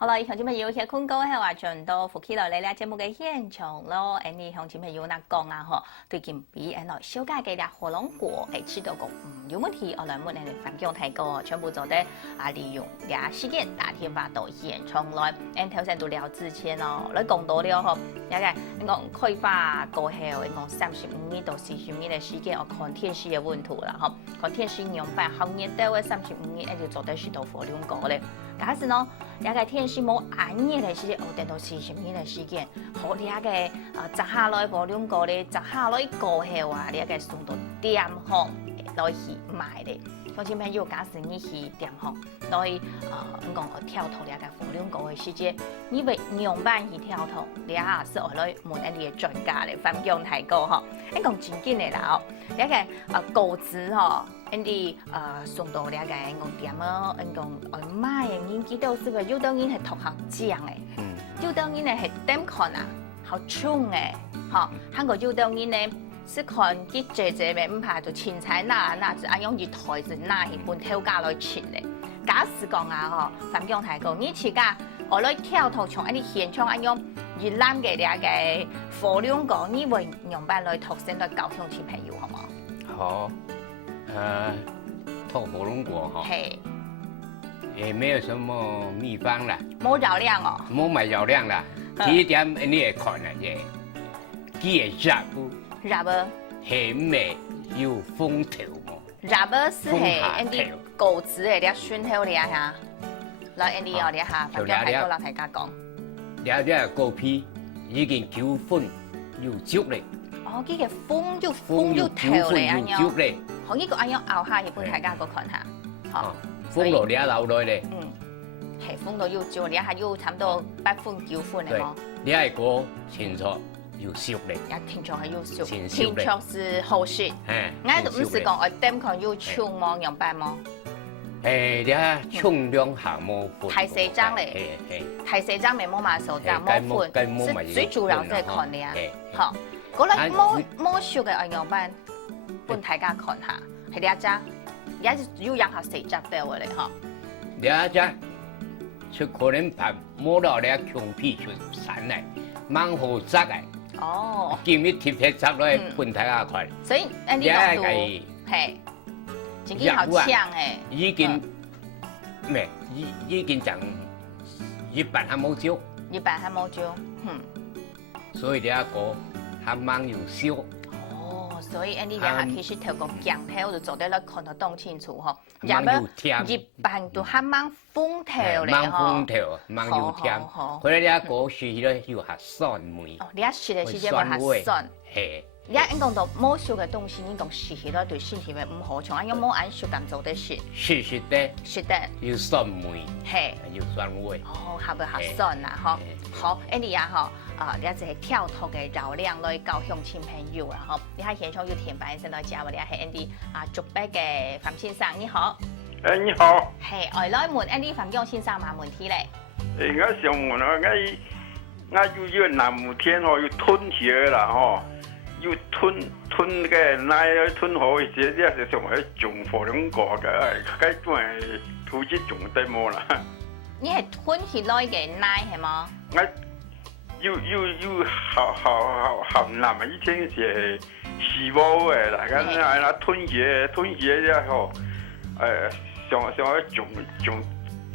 好啦，乡亲朋友，現困高係話盡到福起來嚟節目嘅現場咯。你鄉親朋友嗱講啊，嗬，最近比來小家嘅啲火龍果係吃到個有問題，我來問你哋分享睇過，全部做得利用啲時間打電話到現場來，頭先都聊之前咯，你講到了嗬，一個你講開發過後，你講35年到40年嘅時間，我看天時嘅溫度啦，嗬，看天時樣板行業到嘅35年，就做得是到火龍果咧。假使呢，一個天時冇暗夜嘅時間，等到40年嘅時間，好啲嘅摘下來火龍果咧，摘下來過後啊，你個送到店行來去賣咧。鄉親朋友，假使你去店行來你講去挑頭呢個火龍果嘅時間，你為樣板去挑頭，你啊是我來問你嘅專家嚟分享睇過嗬。你講真緊嘅啦，一個果子嗬。你送到呢個我店啊，你講我買嘅，你記到是個有當然係同行講嘅，有當然係點看啊，好重嘅，嚇，韓國有當然呢是看啲姐姐嘅唔怕就青菜那就按用啲台子那去半條架來切咧。假使講啊，嗬，分享太過，你自家我來挑頭從一啲現場按用越南嘅呢個火龍果，你會用辦來托先來教鄉親朋友，好冇？好。透火龍果哈，也沒有什麼秘方啦，冇繞量哦，冇買繞量啦。第一點你會看啦，嘅熱不？熱不？係咩有風頭麼？熱不是係啲果子嘅啲酸頭嚟嚇，來啲我哋下分享喺度啦，大家講。啲果皮已經攪粉又足咧。哦，佢嘅風要透嚟咁樣，好呢個咁樣熬下，一般大家個看下，好。風落啲流落嚟，係風到要照，你下要差唔多8分9分嚟嗬。你係個前錯要熟嚟，前錯係要熟，前錯是好熟。我都唔是講我點看要沖麼樣辦麼？你啊沖兩下冇粉。太細張嚟，太細張咪冇買手張冇粉，是最主要係看你啊，好。嗰粒摸熟嘅樣板，幫大家看下，係呢一隻，而家要養下4隻掉嚟嗬。呢一隻，出可能把摸到你強皮出散嚟，蠻好質嘅。哦。見你貼貼執落去幫大家看。所以呢個係自己好搶嘅。已經咩？已經整一半還冇焦。一半還冇焦，所以呢一個。還蠻有燒哦，所以你下其實透過鏡頭就做得咧看得當清楚嗬。蠻有甜，一般都還蠻風頭咧嗬。風頭，蠻有甜。佢哋呢一個是咧要下酸味。哦，你一食嘅時間會下酸。係。你一講到冇熟嘅東西，你講食起來對身體咪唔好，像冇按熟咁做得食。是的。是的。要酸味。係。要酸味。哦，係咪下酸啊？嗬。好，你啊嗬。你一係跳脫嘅繞量來教鄉親朋友啦，嗬！你喺現場要填板先來教我哋係 Andy 竹北嘅范先生，你好。你好。係，我來問 Andy 范江先生問問題咧。我想問啊，我要南無天哦，要吞起來啦，嗬，要吞嘅奶吞好一些，你係想去種火龍果嘅，該種係土質種得麼啦？你係吞起來嘅奶係嗎？要好難啊！以前是細胞嘅，大家係啦吞嘢之後，想去種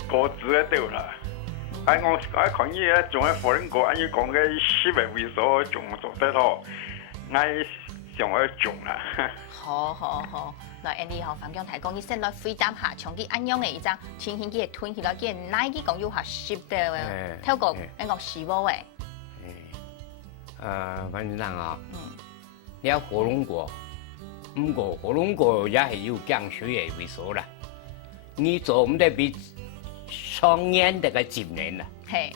果子嘅對啦。我看呢種嘅火龍果，按要講嘅10個位數種做得咯，我想去種啦。好，來 Andy 好，范江提講，你先來回答下，從佢按樣嘅一張，前期佢吞起來，佢奶佢講要下10個嘅，透過一個細胞嘅。范先生啊，你有火龍果，不過火龍果也係要降水嘅為數啦。你做唔得比雙年得個10年啦。係，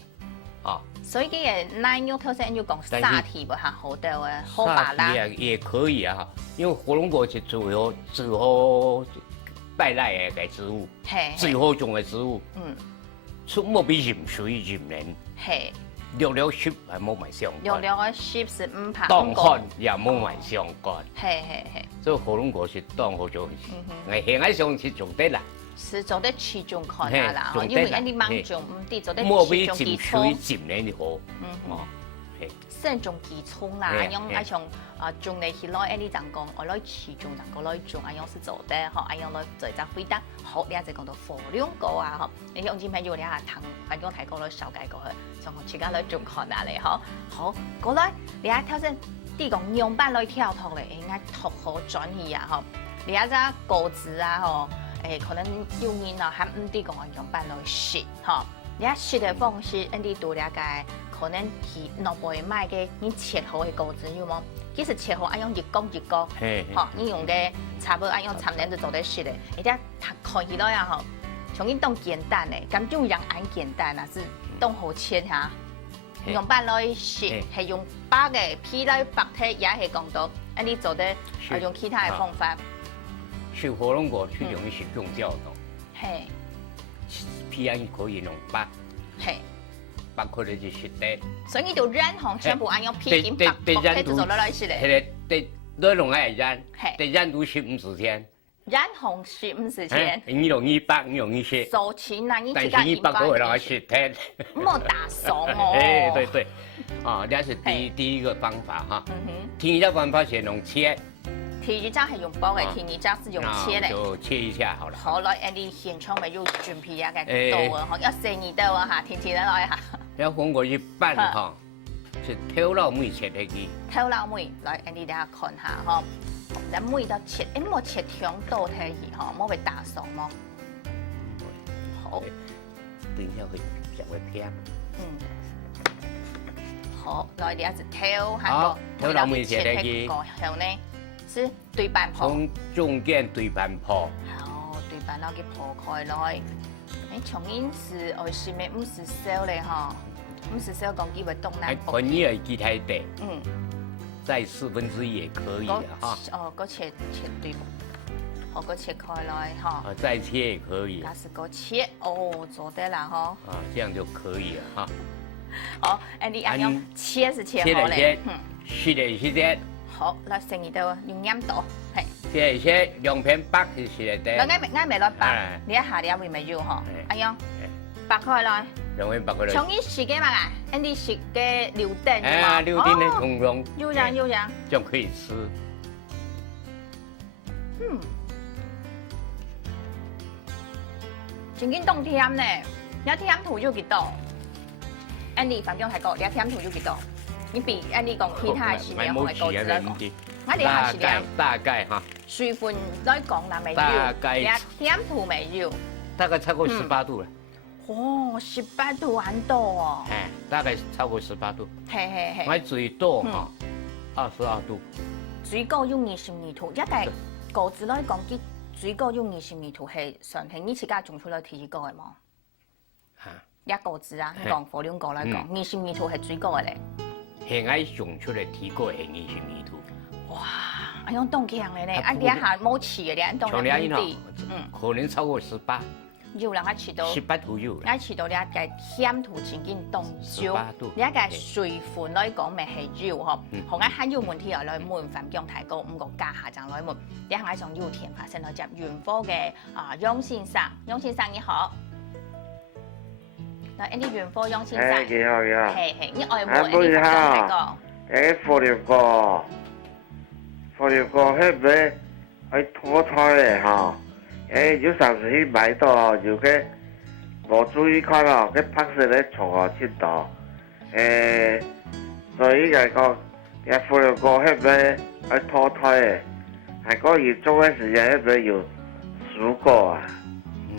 所以佢嘅奶肉頭先要講沙體不係好得嘅，好把啦。也可以啊，因為火龍果是最好帶來嘅個植物，最好種嘅植物。出冇比鹽水10年。係。略濕係冇埋相關，略嘅濕是唔怕。當寒也冇埋相關。係。所以火龍果是當好做，我現在上是種得啦。是做得市中看下啦，因为安尼芒种唔得做得市中基础，浸咧就好。哦，市中基础啦，安样爱像种嚟去攞安尼人讲，我攞市中人个攞种，安样是做得吼，安样攞做一只回答。好，你一直讲到火龙果啊，吼，你用今天就你下糖，反正睇過攞小解過去，從自家攞種看下嚟，吼，好，過來你下挑戰啲講樣板攞跳脫嚟，應該脫好轉移啊，吼，你下只果子啊，吼，可能有人啊，還唔啲講樣板攞食，吼，你下食嘅方式，你多了解，可能去農會買嘅你切好嘅果子有冇？其實切好按用一個一個，吼，你用嘅差不多按用差唔多就做得食嘅，而且看起來啊吼，像你當簡單嘅，咁種人按簡單啊，是當好切嚇，用板來食係用白嘅皮來白體，也係講到，安尼做得用其他嘅方法。食火龍果最容易是用掉的，係皮安可以用白，係。白可能就食得，所以你就染紅全部按用皮筋白白就做落來食咧。係咧，對，你用來染，對染都14天。染紅14天。你容易白，你容易食。收錢啊！你但是你白個會讓它10天。莫打慫哦。哎，對對，啊，這是第一個方法哈。第二個方法是用切。第一張係用包嘅，第二張是用切嘅。就切一下好了。好來，你現場咪要準備一個刀啊，嗬，要12刀啊嚇，天天嚟嚇。要紅果一半哈，是挑老妹切的去。挑老妹，來，你哋下看下嗬，你妹都切，莫切長刀睇去嗬，莫會打慫麼？好。等一下會稍微偏。好，來你一直挑下個，挑老妹切的去。後呢？是對半破，從中間對半破。好，對半攞佢破開來。從因是20咩50小咧嗬，50小講機會東南北。可以係幾太大？再1/4也可以哈。哦，個切對，好個切開來哈。再切也可以。那是個切哦，做得啦嗬。啊，這樣就可以了哈。好，你按用切是切好咧。切的切的。好，那12刀用鹽刀，係。切2片白就切得。我啱未落白，你一下你會咪要嗬？阿樣，白開來。2片白開來。從你食嘅嘛啊，你食嘅柳丁嘛。柳丁的紅茸。有樣。就可以吃。真緊凍甜呢，你甜度要幾多？你反正係講，你甜度要幾多？你比你講其他食嘅紅嘅果子來講，我哋係食嘅大概哈。水分來講那沒有，甜度沒有。大概超過18度了。哦，18度很多哦。大概超過18度。係。我最多哈22度。最高要22度，一個果子來講，佢最高要22度係上係你自家種出來提高嘅嘛？一果子啊，講火龍果來講，22度係最高嘅咧。現在種出來提高係22度。哇！哎呀，凍強嘅咧，啊，你一下冇吃嘅咧，凍兩啲，可能超過18。有人吃到18度有。你吃到你一個甜度真緊凍少，你一個水分來講咪係有嗬。同埋還有問題來問反講太高，5個加下就來問。你係想要甜發生到接元科嘅楊先生，楊先生你好。嗱，呢啲元科楊先生。幾好幾好。係，你外母你反講太高。火龍果迄個係拖胎嘅吼。有上次去買到就去無注意看哦，去拍攝咧從何切到，所以嚟講，火龍果迄個係拖胎嘅，係講要種嘅時間迄個要熟過啊，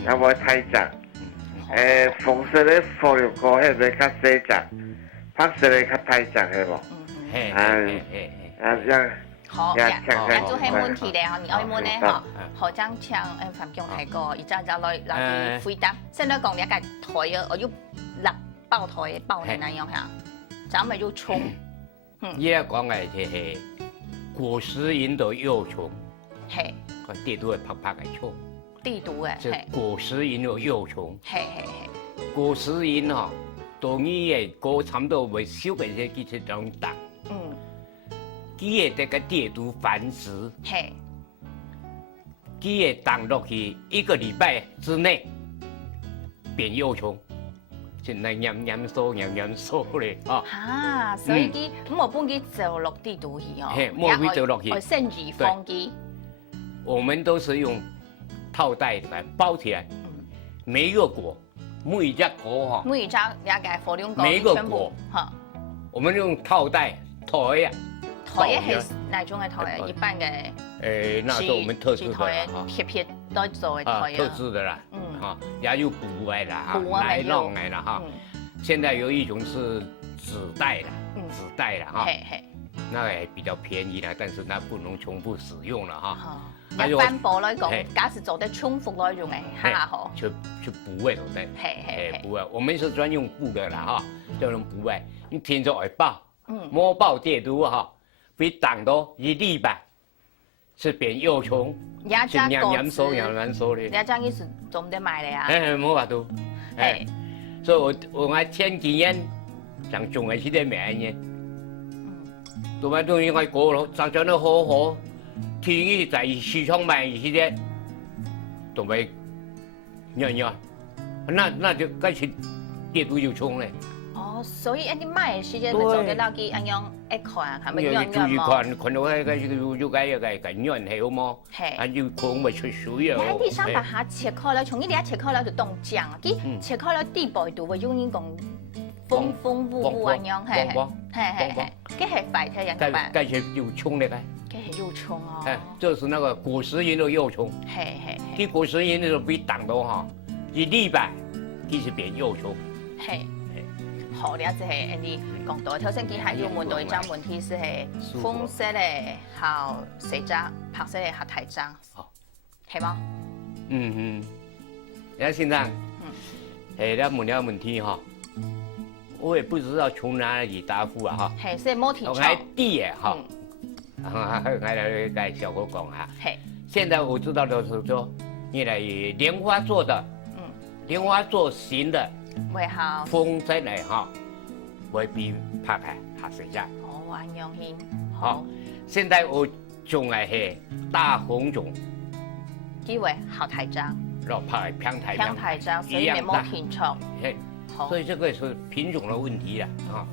有冇太雜？紅色嘅火龍果迄個較細雜，拍攝咧較太雜係無？好，呀，咁就係問題咧，你愛問咧，嗬，何張槍反講係個，而家就來啲回答。現在講你一個台啊，我要立爆台爆係那樣嚇，咱咪要衝。依家講嘅就係果實引到幼蟲，係個地都係拍拍嘅蟲，地都嘅，係果實引到幼蟲，係，果實引嗬，當你嘅果差唔多會小嘅些幾隻種大。佢嘅這個地都繁殖，基会挡落去1个礼拜之内变幼虫，现在黏缩咧啊。啊，所以佢冇半佢走落地度去哦，嘿，莫俾走落去。甚至放機。我们都是用套袋来包起来，每一个果，每一只果哈，每一只也嘅火龍果，每一個果哈，我们用套袋套呀。台係哪種嘅台？一般嘅。那是我们特制的哈，撇都做的台特制的啦，哈，也有布的啦，哈，来弄的啦哈。现在有一种是纸袋的，纸袋的哈，那也比较便宜啦，但是那不能重复使用了哈。一般布來講，假使做得重複來用嘅，哈好。就布的，布的，我们是专用布的啦哈，叫人布的，你听着会爆，摸爆戒毒哈，比挡到1禮拜。是扁幼虫，是黏缩的。你這意思做唔得賣咧啊？冇法度。所以我前幾年想種嘅是啲咩嘢？做乜都應該過咯，就像那好，天氣在市場賣是啲，同埋樣，那就該是跌到幼蟲咧。哦，所以你買嘅時間就做得到佢咁樣一看，係咪樣注意看到嗰要解軟係好麼？係，要抗咪出水啊！你想把它切開了，從呢啲切開了就凍漿，佢切開了地步度會用呢種風霧咁樣，係，佢係白睇人嘅吧？該是幼蟲嚟嘅，佢係幼蟲哦。這是那個果實蠅的幼蟲，啲果實蠅就被擋到哈，1禮拜，佢是變幼蟲。係。好，了解係你講到，頭先佢係要問到一張問題是係紅色嘅好水渣，白色嘅好太渣，係嗎？廖先生，你問了問題哈，我也不知道從哪裡答復啊哈。係，所以冇提出。我係啲嘢哈，我來小哥講哈。係，現在我知道的是說，你來蓮花做的，蓮花做型的。會好，風在嚟哈，會比拍開下水渣。哦，安樣先。好，現在我種嘅係大紅種，機會好太渣，然後拍平太渣，所以冇品種。所以這個是品種的問題啦，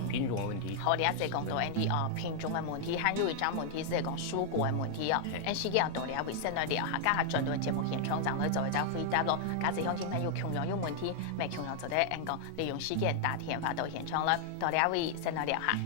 品種的問題。好，你一直講到 Andy 品種嘅問題，還有一張問題是講蔬果嘅問題哦。誒，時間到了，會先來聊下，家下轉到節目現場，就去做一隻回答咯。假設鄉親朋友窮樣有問題，未窮樣就得講利用時間打電話到現場啦。到了會先來聊下。